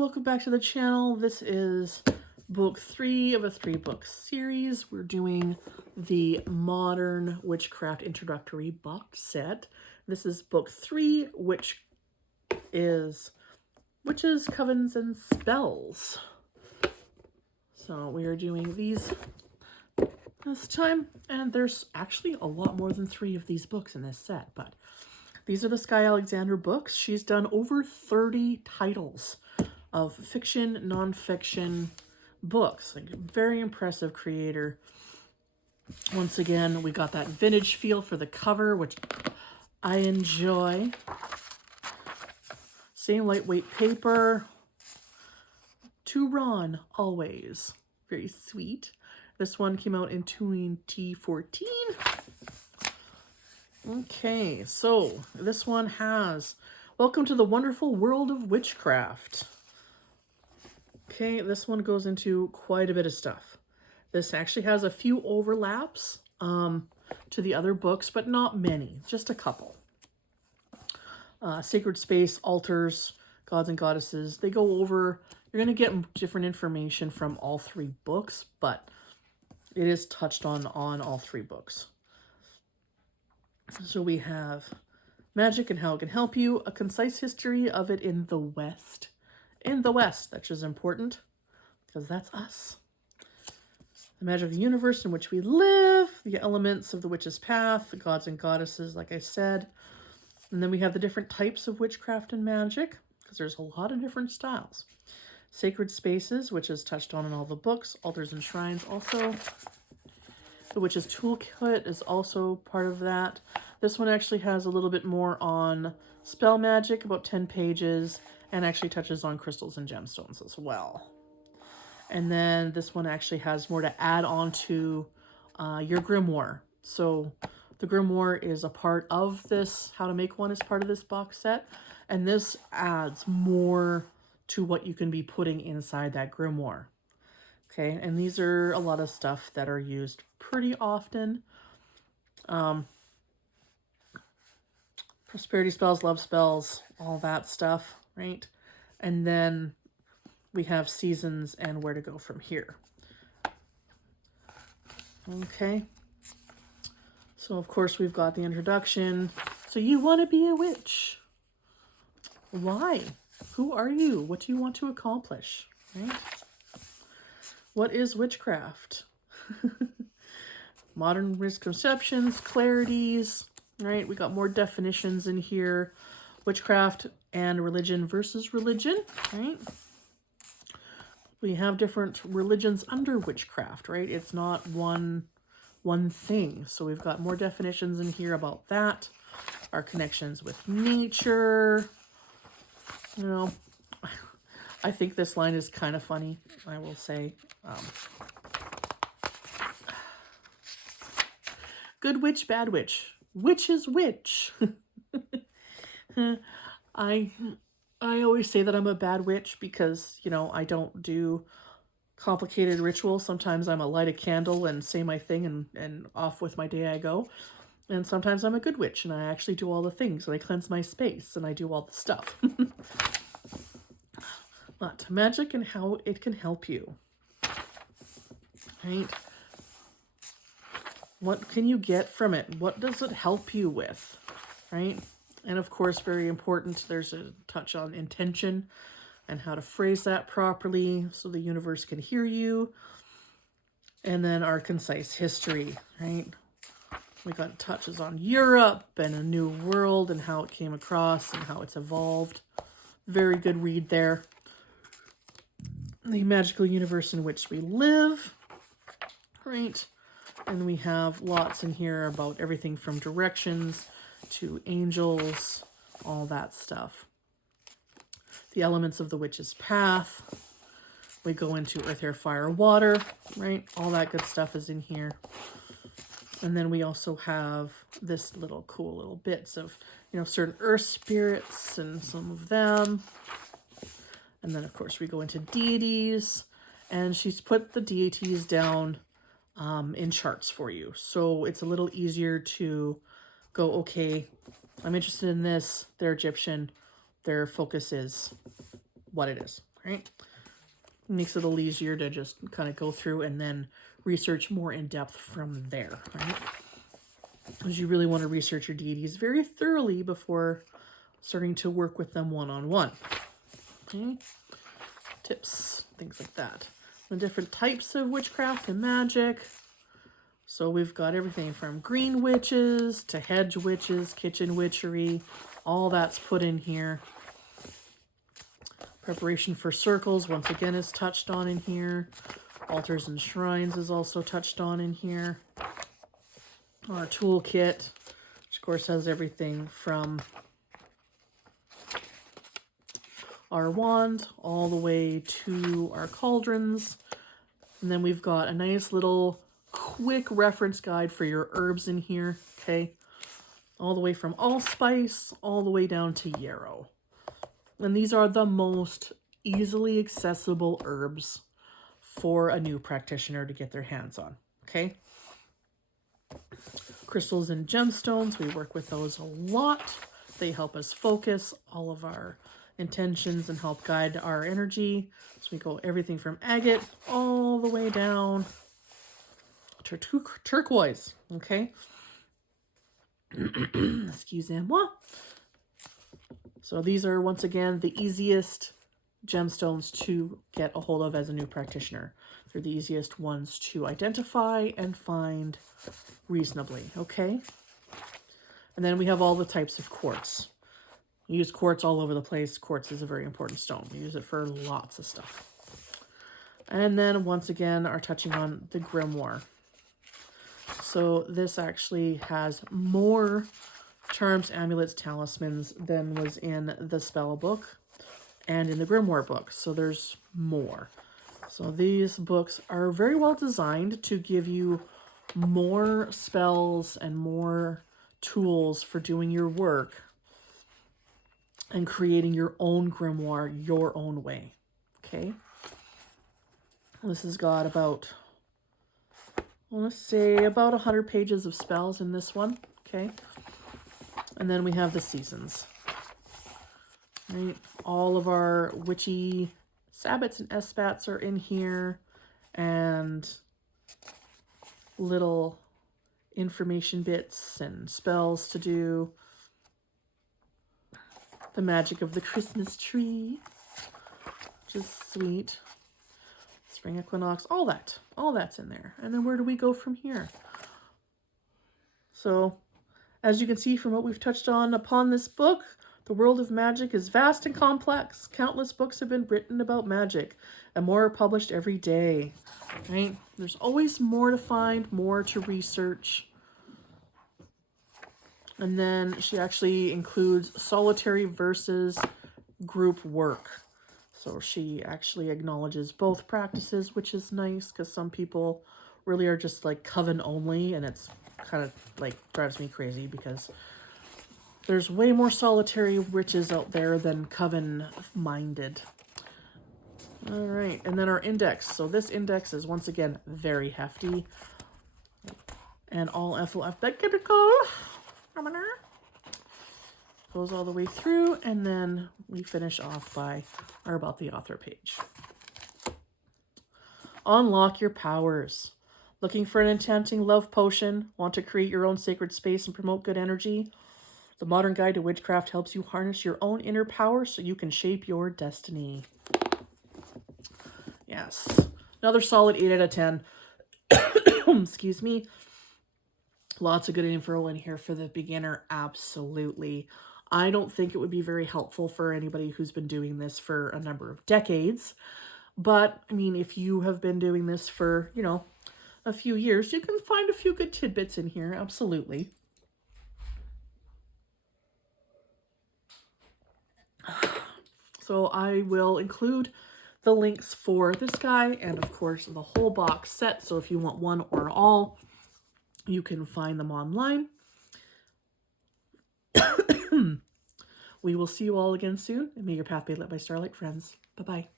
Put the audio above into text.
welcome back to the channel. This is book 3 of a 3-book series. We're doing the Modern Witchcraft Introductory box set. This is book 3, which is Witches, Covens, and Spells. So we are doing these this time, and there's actually a lot more than 3 of these books in this set, but these are the Skye Alexander books. She's done over 30 titles of fiction, non-fiction books. Like, very impressive creator. Once again, we got that vintage feel for the cover, which I enjoy. Same lightweight paper. To Ron, always. Very sweet. This one came out in 2014. Okay, so this one has Welcome to the Wonderful World of Witchcraft. Okay, this one goes into quite a bit of stuff. This actually has a few overlaps to the other books, but not many, just a couple. Sacred space, altars, gods and goddesses. They go over, you're going to get different information from all 3 books, but it is touched on all 3 books. So we have magic and how it can help you, a concise history of it in the West. In the West, which is important, because that's us. The magic of the universe in which we live, the elements of the witch's path, the gods and goddesses, like I said. And then we have the different types of witchcraft and magic, because there's a lot of different styles. Sacred spaces, which is touched on in all the books, altars and shrines also. The Witch's Toolkit is also part of that. This one actually has a little bit more on spell magic, about 10 pages, and actually touches on crystals and gemstones as well. And then this one actually has more to add on to your grimoire. So the grimoire is a part of this. How to make one is part of this box set. And this adds more to what you can be putting inside that grimoire. Okay, and these are a lot of stuff that are used pretty often. Prosperity spells, love spells, all that stuff, right? And then we have seasons and where to go from here. Okay. So, of course, we've got the introduction. So you want to be a witch. Why? Who are you? What do you want to accomplish, right? What is witchcraft? Modern misconceptions, clarities, right? We got more definitions in here. Witchcraft and religion versus religion, right? We have different religions under witchcraft, right? It's not one thing. So we've got more definitions in here about that. Our connections with nature. You know, I think this line is kind of funny, I will say. Good witch, bad witch. Which is which? I always say that I'm a bad witch because, you know, I don't do complicated rituals. Sometimes I'm a light a candle and say my thing and off with my day I go. And sometimes I'm a good witch and I actually do all the things and I cleanse my space and I do all the stuff. But magic and how it can help you. Right? What can you get from it? What does it help you with? Right? And of course, very important, there's a touch on intention and how to phrase that properly so the universe can hear you. And then our concise history, right? We got touches on Europe and a new world and how it came across and how it's evolved. Very good read there. The magical universe in which we live, right? And we have lots in here about everything from directions to angels, all that stuff. The elements of the witch's path. We go into earth, air, fire, water, right? All that good stuff is in here. And then we also have this little cool little bits of, you know, certain earth spirits and some of them. And then, of course, we go into deities. And she's put the deities down in charts for you. So it's a little easier to go, okay, I'm interested in this. They're Egyptian. Their focus is what it is. right? Makes it a little easier to just kind of go through and then research more in depth from there, right? Because you really want to research your deities very thoroughly before starting to work with them one-on-one. Okay? Tips, things like that. The different types of witchcraft and magic. So we've got everything from green witches to hedge witches, kitchen witchery. All that's put in here. Preparation for circles, once again, is touched on in here. Altars and shrines is also touched on in here. Our toolkit, which of course has everything from our wand all the way to our cauldrons. And then we've got a nice little quick reference guide for your herbs in here, okay? All the way from allspice all the way down to yarrow. And these are the most easily accessible herbs for a new practitioner to get their hands on, okay? Crystals and gemstones, we work with those a lot. They help us focus all of our intentions and help guide our energy. So we go everything from agate all the way down to turquoise, okay? Excusez-moi. So these are, once again, the easiest gemstones to get a hold of as a new practitioner. They're the easiest ones to identify and find reasonably, okay? And then we have all the types of quartz. We use quartz all over the place. Quartz is a very important stone. We use it for lots of stuff. And then, once again, are touching on the grimoire. So this actually has more charms, amulets, talismans than was in the spell book and in the grimoire book. So there's more. So these books are very well designed to give you more spells and more tools for doing your work and creating your own grimoire your own way. Okay? This has got about, I want to say, about 100 pages of spells in this one. Okay? And then we have the seasons. Right? All of our witchy sabbats and espats are in here. And little information bits and spells to do. The magic of the Christmas tree, which is sweet. Spring equinox, all that's in there. And then where do we go from here? So, as you can see from what we've touched on upon this book, the world of magic is vast and complex. Countless books have been written about magic, and more are published every day, right? There's always more to find, more to research. And then she actually includes solitary versus group work. So she actually acknowledges both practices, which is nice because some people really are just like coven only, and it's kind of like drives me crazy because there's way more solitary witches out there than coven minded. All right, and then our index. So this index is once again very hefty and all alphabetical. Goes all the way through, and then we finish off by our About the Author page. Unlock your powers. Looking for an enchanting love potion? Want to create your own sacred space and promote good energy? The Modern Guide to Witchcraft helps you harness your own inner power so you can shape your destiny. Yes. Another solid 8 out of 10. Excuse me. Lots of good info in here for the beginner. Absolutely. I don't think it would be very helpful for anybody who's been doing this for a number of decades. But, I mean, if you have been doing this for, you know, a few years, you can find a few good tidbits in here. Absolutely. So I will include the links for this guy and, of course, the whole box set. So if you want one or all, you can find them online. We will see you all again soon, and may your path be lit by starlight, friends. Bye-bye.